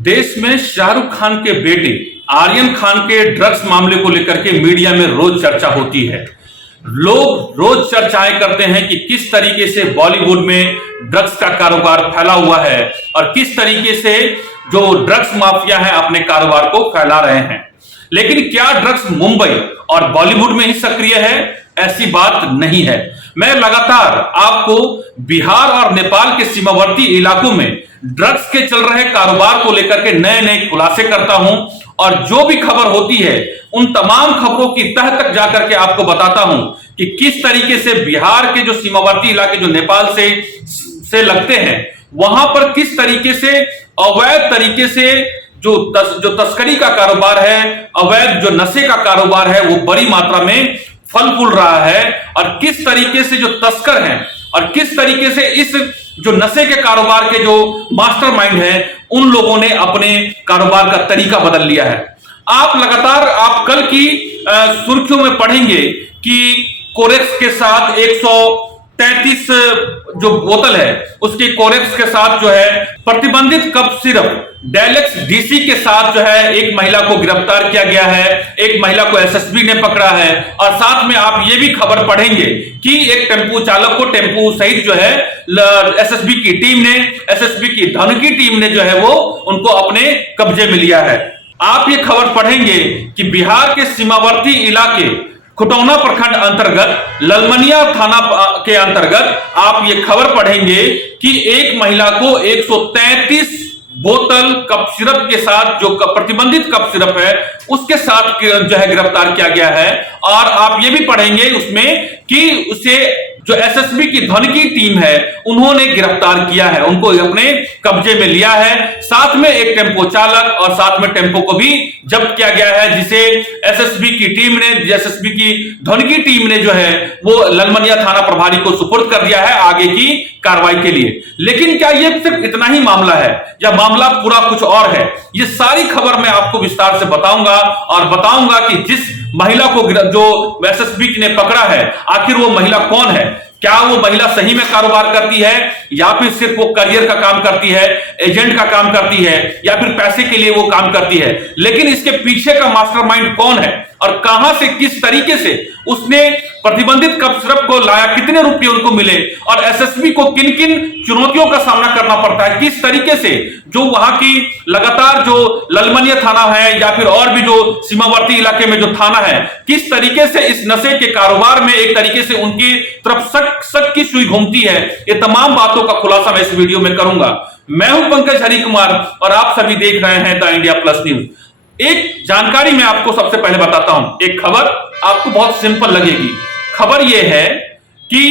देश में शाहरुख खान के बेटे आर्यन खान के ड्रग्स मामले को लेकर के मीडिया में रोज चर्चा होती है। लोग रोज चर्चाएं करते हैं कि किस तरीके से बॉलीवुड में ड्रग्स का कारोबार फैला हुआ है और किस तरीके से जो ड्रग्स माफिया है अपने कारोबार को फैला रहे हैं। लेकिन क्या ड्रग्स मुंबई और बॉलीवुड में ही सक्रिय है? ऐसी बात नहीं है। मैं लगातार आपको बिहार और नेपाल के सीमावर्ती इलाकों में ड्रग्स के चल रहे कारोबार को लेकर के नए नए खुलासे करता हूं और जो भी खबर होती है उन तमाम खबरों की तह तक जाकर के आपको बताता हूं कि किस तरीके से बिहार के जो सीमावर्ती इलाके जो नेपाल से लगते हैं वहां पर किस तरीके से अवैध तरीके से जो तस्करी का कारोबार है, अवैध जो नशे का कारोबार है वो बड़ी मात्रा में फल फूल रहा है और किस तरीके से जो तस्कर हैं और किस तरीके से इस जो नशे के कारोबार के जो मास्टरमाइंड हैं उन लोगों ने अपने कारोबार का तरीका बदल लिया है। आप लगातार आप कल की सुर्खियों में पढ़ेंगे कि कोरेक्स के साथ 133 जो बोतल है उसके कोरेक्स के साथ जो है प्रतिबंधित कफ सिरप डेलेक्स डीसी के साथ जो है एक महिला को गिरफ्तार किया गया है, एक महिला को एसएसबी ने पकड़ा है और साथ में आप ये भी खबर पढ़ेंगे कि एक टेंपू चालक को टेंपू सहित जो है एसएसबी की टीम ने, एसएसबी की धनकी टीम ने जो है वो उनको अपने कब्जे में लिया है। आप ये खबर पढ़ेंगे कि बिहार के सीमावर्ती इलाके खुटौना प्रखंड अंतर्गत ललमनिया थाना के अंतर्गत आप ये खबर पढ़ेंगे कि एक महिला को 133 बोतल कफ सिरप के साथ जो प्रतिबंधित कफ सिरप है उसके साथ जो है गिरफ्तार किया गया है। और आप ये भी पढ़ेंगे उसमें कि उसे जो एसएसबी की धनकी टीम है उन्होंने गिरफ्तार किया है, उनको अपने कब्जे में लिया है। साथ में एक टेंपो चालक और साथ में टेंपो को भी जब्त किया गया है जिसे एसएसबी की टीम ने, एसएसबी की धनकी टीम ने जो है वो ललमनिया थाना प्रभारी को सुपुर्द कर दिया है आगे की कार्रवाई के लिए। लेकिन क्या ये सिर्फ इतना ही मामला है या मामला पूरा कुछ और है? ये सारी खबर मैं आपको विस्तार से बताऊंगा और बताऊंगा कि जिस महिला को जो एसएसबी ने पकड़ा है आखिर वो महिला कौन है, क्या वो महिला सही में कारोबार करती है या फिर सिर्फ वो करियर का काम करती है, एजेंट का काम करती है या फिर पैसे के लिए वो काम करती है। लेकिन इसके पीछे का मास्टरमाइंड कौन है और कहां से किस तरीके से उसने प्रतिबंधित कफ सिरप को लाया, कितने रुपए उनको मिले और एसएसबी को किन किन चुनौतियों का सामना करना पड़ता है, किस तरीके से जो वहां की लगातार जो ललमनिया थाना है या फिर और भी जो सीमावर्ती इलाके में जो थाना है किस तरीके से इस नशे के कारोबार में एक तरीके से उनकी तरफ शक की सुई घूमती है, ये तमाम बातों का खुलासा मैं इस वीडियो में करूंगा। मैं हूं पंकज हरिकुमार और आप सभी देख रहे हैं द इंडिया प्लस न्यूज। एक जानकारी मैं आपको सबसे पहले बताता हूं, एक खबर आपको बहुत सिंपल लगेगी। खबर यह है कि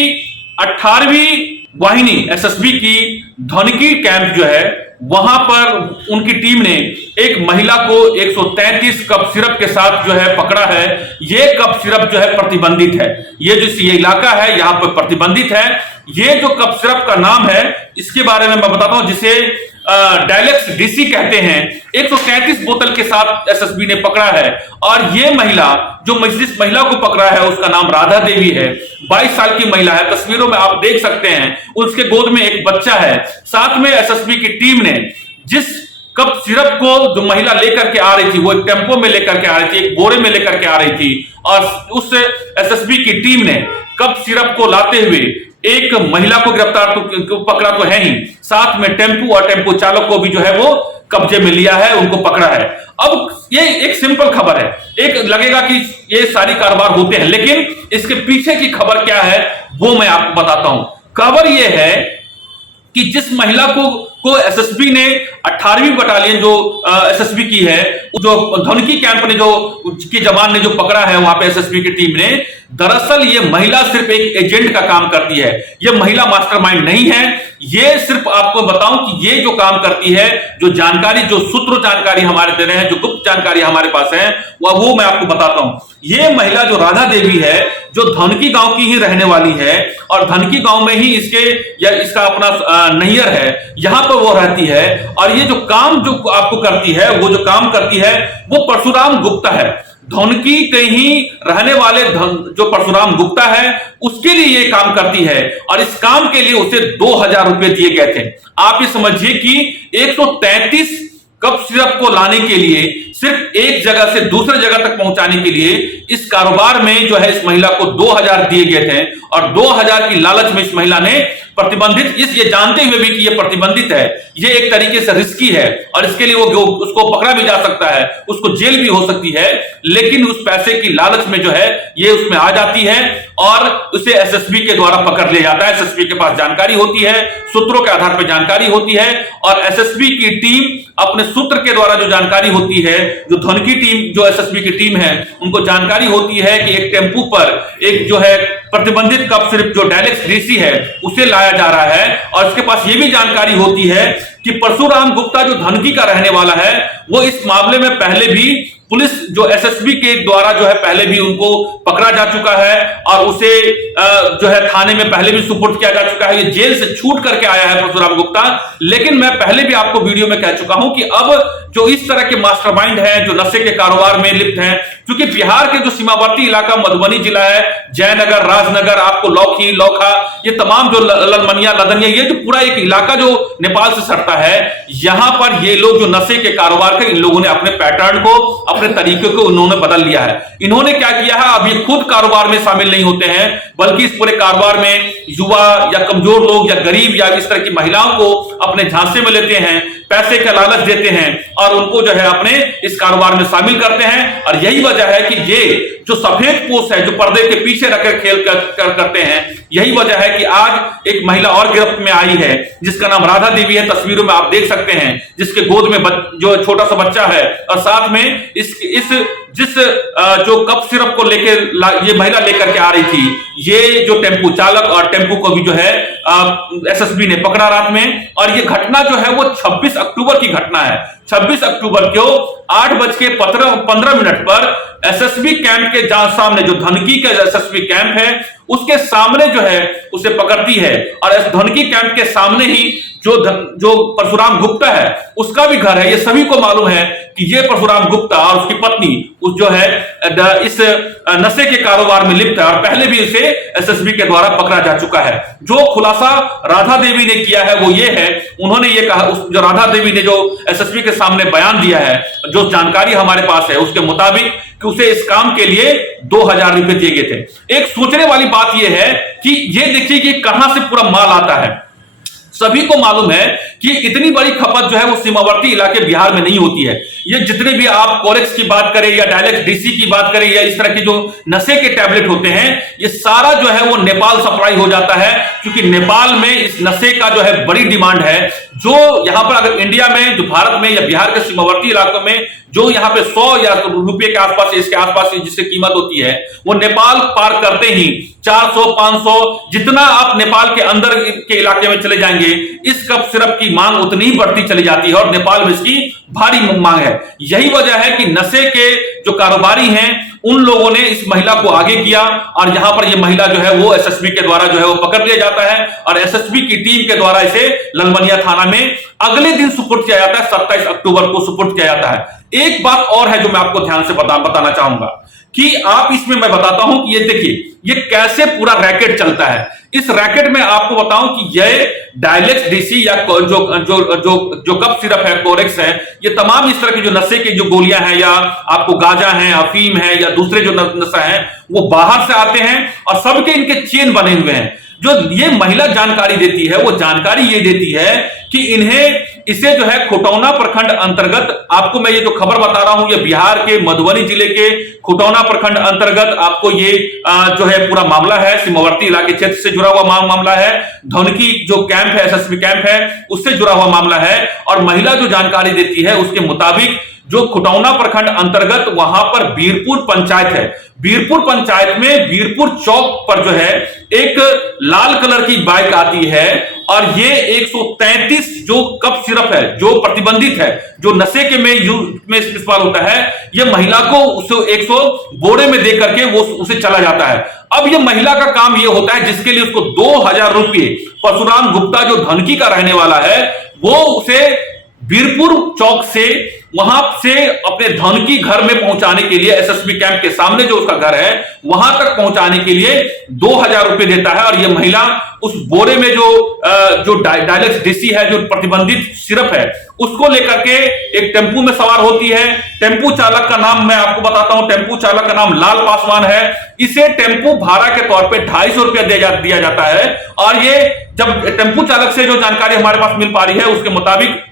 18वीं वाहिनी एसएसबी की धनकी कैंप जो है वहां पर उनकी टीम ने एक महिला को 133 कप सिरप के साथ जो है पकड़ा है। यह कप सिरप जो है प्रतिबंधित है, ये इलाका है यहां पर प्रतिबंधित है। ये जो कप सिरप का नाम है इसके बारे में मैं बताता हूं जिसे डेलेक्स डीसी कहते हैं। 133 बोतल के साथ एसएसबी ने पकड़ा है और ये महिला जो जिस महिला को पकड़ा है उसका नाम राधा देवी है, 22 साल की महिला है। तस्वीरों में आप देख सकते हैं उसके गोद में एक बच्चा है। साथ में एसएसबी की टीम ने जिस कप सिरप को जो महिला लेकर के आ रही थी वो एक टेंपो में लेकर के आ रही थी, एक बोरे में लेकर के आ रही थी और उस एसएसबी की टीम ने कप सिरप को लाते हुए एक महिला को गिरफ्तार तो पकड़ा तो है ही, साथ में टेंपू और टेंपू चालक को भी जो है वो कब्जे में लिया है, उनको पकड़ा है। अब ये एक सिंपल खबर है, एक लगेगा कि ये सारी कारोबार होते हैं, लेकिन इसके पीछे की खबर क्या है वो मैं आपको बताता हूं। खबर ये है कि जिस महिला को एसएसबी ने 18वीं बटालियन जो एसएसबी की है, जो धनकी कैंप ने जो के जवान ने जो पकड़ा है वहां पे एसएसबी की टीम ने, दरअसल ये महिला सिर्फ एक एजेंट का काम करती है, ये महिला मास्टरमाइंड नहीं है। ये सिर्फ आपको बताऊं कि ये जो काम करती है, जो जानकारी, जो सूत्र जानकारी हमारे दे रहे हैं, जो गुप्त जानकारी हमारे पास है वो मैं आपको बताता हूं। ये महिला जो राधा देवी है जो धनकी गांव की ही रहने वाली है और धनकी गांव में ही इसका अपना नैयर है, यहां पर वो रहती है और ये जो काम जो आपको करती है, वो जो काम करती है वो परशुराम गुप्ता है। धनकी के ही रहने वाले जो परशुराम गुप्ता है उसके लिए ये काम करती है और इस काम के लिए उसे 2000 रुपए दिए गए थे। आप ये समझिए कि 133 कफ सिरप को लाने के लिए, सिर्फ एक जगह से दूसरे जगह तक पहुंचाने के लिए इस कारोबार में जो है इस महिला को 2000 दिए गए थे और 2000 की लालच में इस महिला ने प्रतिबंधित, ये जानते हुए भी कि ये प्रतिबंधित है, ये एक तरीके से रिस्की है और इसके लिए वो उसको पकड़ा भी जा सकता है, उसको जेल भी हो सकती है, लेकिन उस पैसे की लालच में जो है ये उसमें आ जाती है और उसे एसएसबी के द्वारा पकड़ लिया जाता है। एसएसबी के पास जानकारी होती है, सूत्रों के आधार पर जानकारी होती है और एसएसबी की टीम अपने सूत्र के द्वारा जो जानकारी होती है, जो धनकी टीम, जो एसएसबी की टीम है, उनको जानकारी होती है कि एक टेम्पू पर एक जो है प्रतिबंधित कफ सिर्फ जो डायलेक्स डीसी है उसे लाया जा रहा है और इसके पास यह भी जानकारी होती है कि परशुराम गुप्ता जो धनकी का रहने वाला है वो इस मामले में पहले भी पुलिस जो एसएसबी के द्वारा जो है पहले भी उनको पकड़ा जा चुका है और उसे जो है थाने में पहले भी सुपुर्द किया जा चुका है। ये जेल से छूट करके आया है परशुराम गुप्ता। लेकिन मैं पहले भी आपको वीडियो में कह चुका हूं कि अब जो इस तरह के मास्टरमाइंड हैं, जो नशे के कारोबार में लिप्त हैं, क्योंकि बिहार के जो सीमावर्ती इलाका मधुबनी जिला है, जयनगर, राजनगर, आपको लौखी, लौखा, ये तमाम जो ललमनिया, लदनिया, ये जो पूरा एक इलाका जो नेपाल से सटता है, यहां पर ये लोग जो नशे के कारोबार के, इन लोगों ने अपने पैटर्न को, अपने तरीके को उन्होंने बदल लिया है। इन्होंने क्या किया है, अभी खुद कारोबार में शामिल नहीं होते हैं, बल्कि इस पूरे कारोबार में युवा या कमजोर लोग या गरीब या इस तरह की महिलाओं को अपने झांसे में लेते हैं, पैसे का लालच देते हैं और उनको जो है अपने इस कारोबार में शामिल करते हैं। और यही वजह है कि ये जो सफेद पोश है, जो पर्दे के पीछे रखकर खेल करते हैं, यही वजह है कि आज एक महिला और गिरफ्त में आई है जिसका नाम राधा देवी है। तस्वीरों में आप देख सकते हैं, जिसके गोद में जो छोटा सा बच्चा है और साथ में जिस जो कफ सिरप को लेकर ये महिला लेकर के आ रही थी, ये जो टेम्पू चालक और टेम्पू को भी जो है एसएसबी ने पकड़ा रात में। और ये घटना जो है वो 26 अक्टूबर की घटना है। 26 अक्टूबर को 8:15 पर एसएसबी कैंप के सामने, जो धनकी का एसएसबी कैंप है उसके सामने जो है उसे पकड़ती है और इस धनकी कैंप के सामने ही जो परशुराम गुप्ता है उसका भी घर है। ये सभी को मालूम है कि ये परशुराम गुप्ता और उसकी पत्नी उस जो है इस नशे के कारोबार में लिप्त है और पहले भी इसे एसएसबी के द्वारा पकड़ा जा चुका है। जो खुलासा राधा देवी ने किया है वो ये है, उन्होंने ये कहा, जो राधा देवी ने जो एसएसबी के सामने बयान दिया है, जो जानकारी हमारे पास है उसके मुताबिक कि उसे इस काम के लिए 2000 रुपए दिए गए थे। एक सोचने वाली बात यह है कि ये देखिए कि कहां से पूरा माल आता है। सभी को मालूम है कि इतनी बड़ी खपत जो है वो सीमावर्ती इलाके बिहार में नहीं होती है। ये जितने भी आप कोरेक्स की बात करें या डायलेक्स डीसी की बात करें या इस तरह के जो नशे के टैबलेट होते हैं, ये सारा जो है वो नेपाल सप्लाई हो जाता है, क्योंकि नेपाल में इस नशे का जो है बड़ी डिमांड है। जो यहां पर अगर इंडिया में, जो भारत में या बिहार के सीमावर्ती इलाकों में जो यहाँ पे 100 या रुपए के आसपास, इसके आसपास जिससे कीमत होती है, वो नेपाल पार करते ही 400, 500, जितना आप नेपाल के अंदर के इलाके में चले जाएंगे, इस कफ सिरप की मांग उतनी ही बढ़ती चली जाती है और नेपाल में इसकी भारी मांग है। यही वजह है कि नशे के जो कारोबारी हैं उन लोगों ने इस महिला को आगे किया और यहां पर यह महिला जो है वो एसएसबी के द्वारा जो है वो पकड़ लिया जाता है और एसएसबी की टीम के द्वारा इसे ललमनिया थाना में अगले दिन सुपुर्द किया जाता है। 27 अक्टूबर को सुपुर्द किया जाता है। एक बात और है जो मैं आपको ध्यान से बताना चाहूंगा कि आप इसमें मैं बताता हूं कि ये देखिए ये कैसे पूरा रैकेट चलता है। इस रैकेट में आपको बताऊं कि ये डायलेक्स डीसी या जो कफ सिरप है, कोरेक्स है, ये तमाम इस तरह की जो नशे की जो गोलियां हैं या आपको गांजा है, अफीम है या दूसरे जो नशा है, वो बाहर से आते हैं और सबके इनके चेन बने हुए हैं। जो ये महिला जानकारी देती है वो जानकारी ये देती है कि इसे जो है खुटौना प्रखंड अंतर्गत, आपको मैं ये जो खबर बता रहा हूं ये बिहार के मधुबनी जिले के खुटौना प्रखंड अंतर्गत आपको ये जो है पूरा मामला है, सीमावर्ती इलाके क्षेत्र से जुड़ा हुआ मामला है। धनकी जो कैंप है, एसएसबी कैंप है, उससे जुड़ा हुआ मामला है और महिला जो जानकारी देती है उसके मुताबिक जो खुटौना प्रखंड अंतर्गत वहां पर बीरपुर पंचायत है, बीरपुर पंचायत में बीरपुर चौक पर जो है एक लाल कलर की बाइक आती है और ये 133 जो कफ सिरप है, जो प्रतिबंधित है, जो नशे के में इस्तेमाल होता है, ये महिला को उसे 100 बोरे में दे करके वो उसे चला जाता है। अब ये महिला का काम ये होता है जिसके लिए उसको 2000 रुपये परशुराम गुप्ता जो धनकी का रहने वाला है वो उसे बीरपुर चौक से वहां से अपने धनकी घर में पहुंचाने के लिए, एसएसबी कैंप के सामने जो उसका घर है वहां तक पहुंचाने के लिए 2000 रुपए देता है। और यह महिला उस बोरे में जो डायलेक्स देसी है, जो प्रतिबंधित सिरप है, उसको लेकर के एक टेंपू में सवार होती है। टेंपू चालक का नाम मैं आपको बताता हूं, टेंपू चालक का नाम लाल पासवान है। इसे टेंपू भाड़ा के तौर पे 250 रुपया दिया जाता है। और ये जब टेंपू चालक से जो जानकारी हमारे पास मिल पा रही है उसके मुताबिक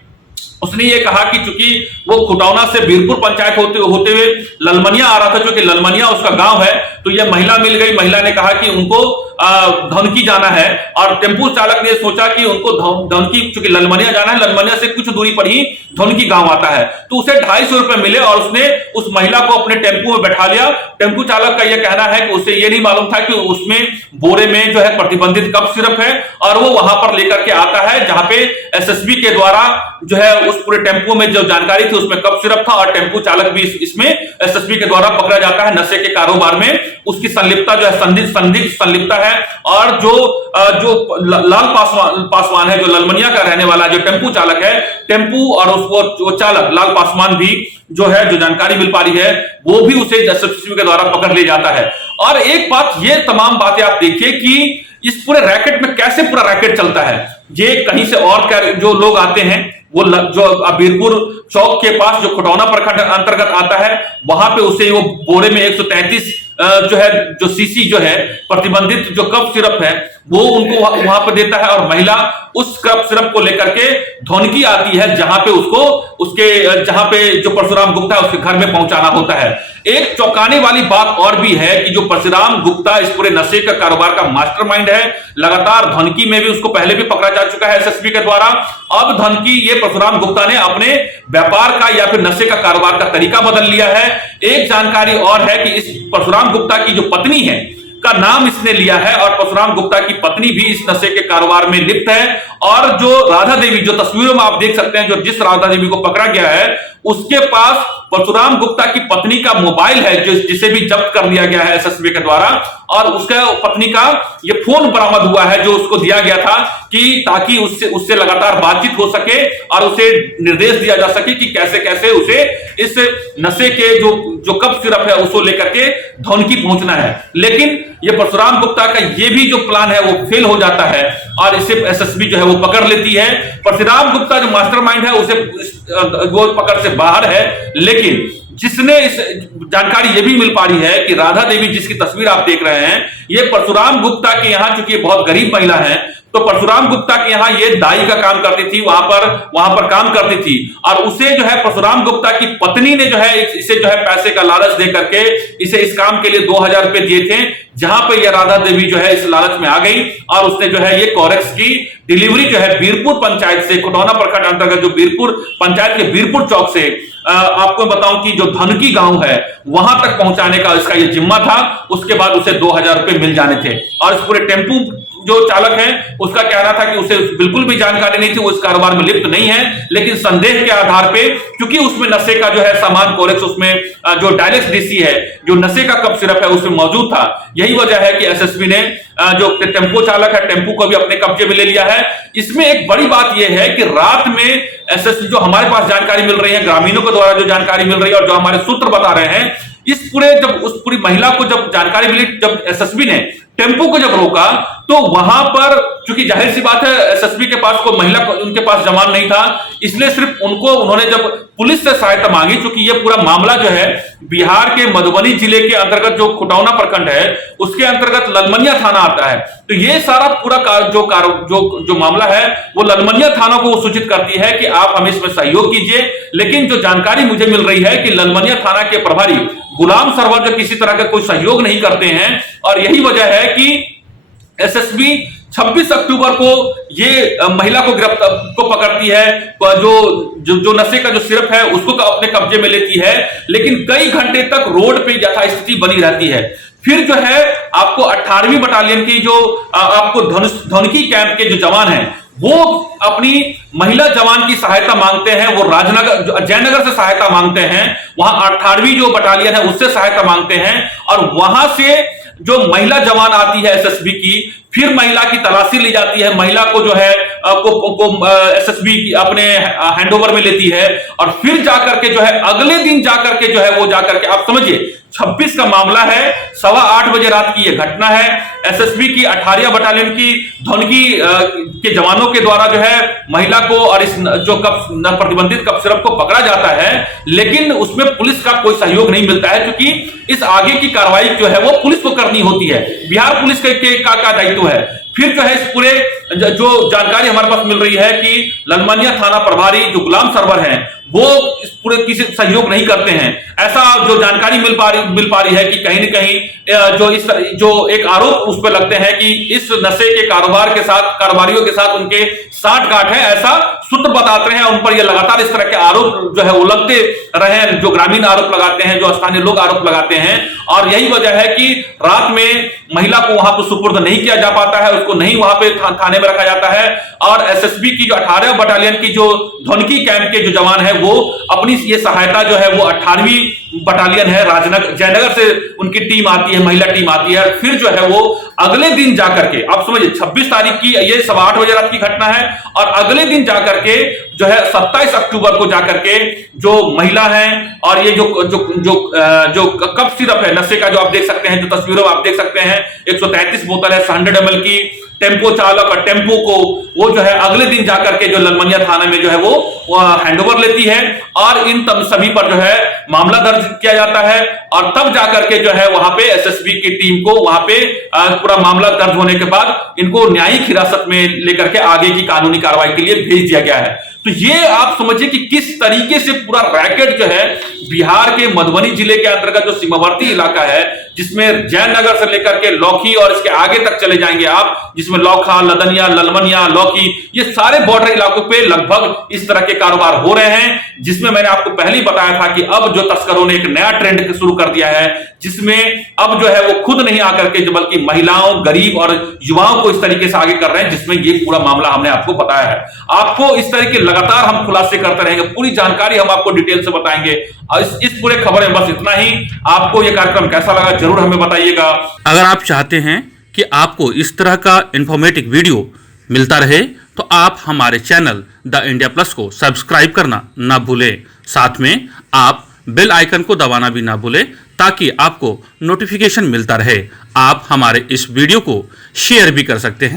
उसने ये कहा कि चूंकि वो खुटौना से बीरपुर पंचायत होते हुए ललमनिया आ रहा था, जो कि ललमनिया उसका गांव है, तो यह महिला मिल गई। महिला ने कहा कि उनको धनकी जाना है और टेंपू चालक ने सोचा कि उनको धनकी, चूंकि ललमनिया जाना है, ललमनिया से कुछ दूरी पर ही धनकी गांव आता है, तो उसे 250 रुपए मिले और उसने उस महिला को अपने टेंपू में बैठा लिया। टेंपू चालक का यह कहना है कि उसे यह नहीं मालूम था कि उसमें बोरे में जो है प्रतिबंधित कफ सिरप है और वो वहां पर लेकर के आता है जहां पे एसएसबी के द्वारा जो है उस पूरे टेंपू में जो जानकारी थी उसमें कफ सिरप था और टेंपू चालक भी इसमें एसएसबी के द्वारा पकड़ा जाता है। नशे के कारोबार में उसकी संलिप्तता जो है संदिग्ध संलिप्तता है। और जो लाल पासवान है, जो ललमनिया का रहने वाला जो टेंपू चालक है, टेंपू और उसको चालक लाल पासवान भी जो है, जो जानकारी मिल पा रही है, वो भी उसे एसएसबी के द्वारा पकड़ ले जाता है। और एक बात, ये तमाम बातें आप देखिए कि इस पूरे रैकेट में कैसे पूरा रैकेट चलता है। ये कहीं से और जो लोग आते हैं, वो जो बीरपुर चौक के पास जो खुटौना प्रखंड अंतर्गत आता है, वहां पे उसे वो बोरे में 133 जो सीसी जो है प्रतिबंधित जो कफ सिरप है वो उनको वहां पर देता है। और महिला उस कफ सिरप को लेकर के धनकी आती है जहां पे जहां पे जो परशुराम गुप्ता है उसके घर में पहुंचाना होता है। एक चौंकाने वाली बात और भी है कि जो परशुराम गुप्ता इस पूरे नशे का कारोबार का मास्टरमाइंड है, लगातार धनकी में भी उसको पहले भी पकड़ा जा चुका है एसएसबी के द्वारा। अब धनकी ये परशुराम गुप्ता ने अपने व्यापार का या फिर नशे का कारोबार का तरीका बदल लिया है। एक जानकारी और है कि इस परशुराम गुप्ता की जो पत्नी है का नाम इसने लिया है और परशुराम गुप्ता की पत्नी भी इस नशे के कारोबार में लिप्त है। और जो राधा देवी, जो तस्वीरों में आप देख सकते हैं, जो जिस राधा देवी को पकड़ा गया है उसके पास परशुराम गुप्ता की पत्नी का मोबाइल है जिसे भी जब्त कर लिया गया है एसएसबी के द्वारा। और उसका पत्नी का ये फोन बरामद हुआ है जो उसको दिया गया था कि ताकि उससे लगातार बातचीत हो सके और उसे निर्देश दिया जा सके कि कैसे कैसे उसे इस नशे के जो कफ सिरप है उसको लेकर के धनकी पहुंचना है। लेकिन ये परशुराम गुप्ता का ये भी जो प्लान है वो फेल हो जाता है और इसे एसएसबी जो है वो पकड़ लेती है। परशुराम गुप्ता जो मास्टरमाइंड है उसे वो पकड़ से बाहर है। लेकिन जिसने इस जानकारी ये भी मिल पा रही है कि राधा देवी, जिसकी तस्वीर आप देख रहे हैं, ये परशुराम गुप्ता के यहाँ, चूंकि बहुत गरीब महिला है, तो परशुराम गुप्ता के यहाँ ये दाई का काम करती थी, वहां पर काम करती थी। और उसे जो है परशुराम गुप्ता की पत्नी ने जो है इसे जो है पैसे का लालच दे करके इसे इस काम के लिए 2000 रुपए दिए थे, जहां पे ये राधा देवी जो है इस लालच में आ गई और उसने जो है ये कॉरेक्स की डिलीवरी जो है बीरपुर पंचायत से, खुटौना प्रखंड अंतर्गत जो बीरपुर पंचायत के बीरपुर चौक से आपको बताऊं कि जो धनकी गांव है वहां तक पहुंचाने का इसका ये जिम्मा था। उसके बाद उसे 2000 रुपए मिल जाने थे। और इस पूरे टेंपू जो चालक है उसका कहना था कि उसे बिल्कुल भी जानकारी नहीं थी, वो इस कारोबार में लिप्त नहीं है। लेकिन संदेह के आधार पे, क्योंकि उसमें नशे का जो है सामान कोरेक्स, उसमें जो डायलेक्स देसी है, जो नशे का कफ सिरप है उसमें मौजूद था। यही वजह है कि एसएसबी ने जो टेंपो चालक है, टेंपू को भी अपने कब्जे में ले लिया है। इसमें एक बड़ी बात यह है कि रात में एसएसबी, जो हमारे पास जानकारी मिल रही है, ग्रामीणों के द्वारा जो जानकारी मिल रही है और जो हमारे सूत्र बता रहे हैं, इस पूरे जब उस पूरी महिला को जब जानकारी मिली, जब एसएसबी ने टेंपो को जब रोका, तो वहां पर चूंकि जाहिर सी बात है एसएसबी के पास कोई महिला, उनके पास जवान नहीं था, इसलिए सिर्फ उन्होंने जब पुलिस से सहायता मांगी, क्योंकि ये पूरा मामला जो है बिहार के मधुबनी जिले के अंतर्गत जो खुटौना प्रखंड है उसके अंतर्गत ललमनिया थाना आता है। तो ये सारा पूरा जो मामला है वो ललमनिया थाना को सूचित करती है कि आप हमें इसमें सहयोग कीजिए। लेकिन जो जानकारी मुझे मिल रही है कि ललमनिया थाना के प्रभारी गुलाम सरवर जो किसी तरह का कोई सहयोग नहीं करते हैं। और यही वजह है कि एसएसबी 26 अक्टूबर को ये महिला को पकड़ती है, जो नशे का जो सिरप है उसको अपने कब्जे में लेती है। लेकिन कई घंटे तक रोड पे यथास्थिति बनी रहती है। फिर जो है आपको 18वीं बटालियन की जो आपको धनकी कैंप के जो जवान हैं वो अपनी महिला जवान की सहायता मांगते हैं, वो जयनगर से सहायता मांगते हैं, वहां 18वीं जो बटालियन है उससे सहायता मांगते हैं। और वहां से जो महिला जवान आती है एसएसबी की, फिर महिला की तलाशी ली जाती है। महिला को जो है को एसएसबी अपने हैंडओवर में लेती है और फिर जाकर के जो है अगले दिन जाकर के जो है वो जाकर के आप समझिए 26 का मामला है, 8:15 बजे रात की यह घटना है। एसएसबी की 18 बटालियन की धौनकी के जवानों के द्वारा जो है महिला को और इस जो प्रतिबंधित कप सिरप को पकड़ा जाता है, लेकिन उसमें पुलिस का कोई सहयोग नहीं मिलता है, क्योंकि इस आगे की कार्रवाई जो है वो पुलिस को करनी होती है। बिहार पुलिस का दायित्व है। फिर जो है इस पूरे जो जानकारी हमारे पास मिल रही है कि ललमनिया थाना प्रभारी जो गुलाम सरवर हैं वो इस पूरे किसी सहयोग नहीं करते हैं। ऐसा जो जानकारी मिल पा रही है कि कहीं न कहीं जो एक आरोप उस पर लगते हैं कि इस नशे के कारोबारियों के साथ उनके साठ गांठ है, ऐसा सूत्र बताते हैं। उन पर ये लगातार इस तरह के आरोप जो है वो लगते रहे, जो ग्रामीण आरोप लगाते हैं, जो स्थानीय लोग आरोप लगाते हैं। और यही वजह है कि रात में महिला को वहां पर सुपुर्द नहीं किया जा पाता है, उसको नहीं वहां पे थाने में रखा जाता है। और एसएसबी की जो 18 बटालियन की जो धौनकी कैंप के जो जवान है वो अपनी ये सहायता जो है वो 18वीं बटालियन है जयनगर से उनकी टीम आती है, महिला टीम आती है। फिर जो है वो अगले दिन जाकर के आप समझिए 26 तारीख की ये 8:15 बजे रात की घटना है और अगले दिन जाकर के जो है 27 अक्टूबर को जाकर के जो महिला है और ये जो कप सिरप है नशे का, जो आप देख सकते हैं, जो तस्वीरों में आप देख सकते हैं 133 बोतल है 100 ml की, टेम्पो चालक और टेम्पो को वो जो है अगले दिन जाकर के जो ललमनिया थाना में जो है वो हैंडओवर लेती है और इन सभी पर जो है मामला दर्ज किया जाता है। और तब जाकर के जो है वहां पे एसएसबी की टीम को वहां पे पूरा मामला दर्ज होने के बाद इनको न्यायिक हिरासत में लेकर के आगे की कानूनी कार्रवाई के लिए भेज दिया गया है। तो ये आप समझिए कि किस तरीके से पूरा रैकेट जो है बिहार के मधुबनी जिले के अंतर्गत जो सीमावर्ती इलाका है, जिसमें जयनगर से लेकर के लौकी और इसके आगे तक चले जाएंगे आप, जिसमें लौखा, लदनिया, ललमनिया, लौकी, ये सारे बॉर्डर इलाकों पे लगभग इस तरह के कारोबार हो रहे हैं। जिसमें मैंने आपको पहले ही बताया था कि अब जो तस्करों ने एक नया ट्रेंड शुरू कर दिया है, जिसमें अब जो है वो खुद नहीं आकर के बल्कि महिलाओं, गरीब और युवाओं को इस तरीके से आगे कर रहे हैं, जिसमें ये पूरा मामला हमने आपको बताया है। आपको इस तरह के लगातार हम खुलासे करते रहेंगे, पूरी जानकारी हम आपको डिटेल से बताएंगे। इस पूरे खबर में बस इतना ही। आपको यह कार्यक्रम कैसा लगा जरूर हमें बताइएगा। अगर आप चाहते हैं कि आपको इस तरह का इंफॉर्मेटिव वीडियो मिलता रहे तो आप हमारे चैनल द इंडिया प्लस को सब्सक्राइब करना ना भूलें। साथ में आप बेल आइकन को दबाना भी ना भूलें ताकि आपको नोटिफिकेशन मिलता रहे। आप हमारे इस वीडियो को शेयर भी कर सकते हैं।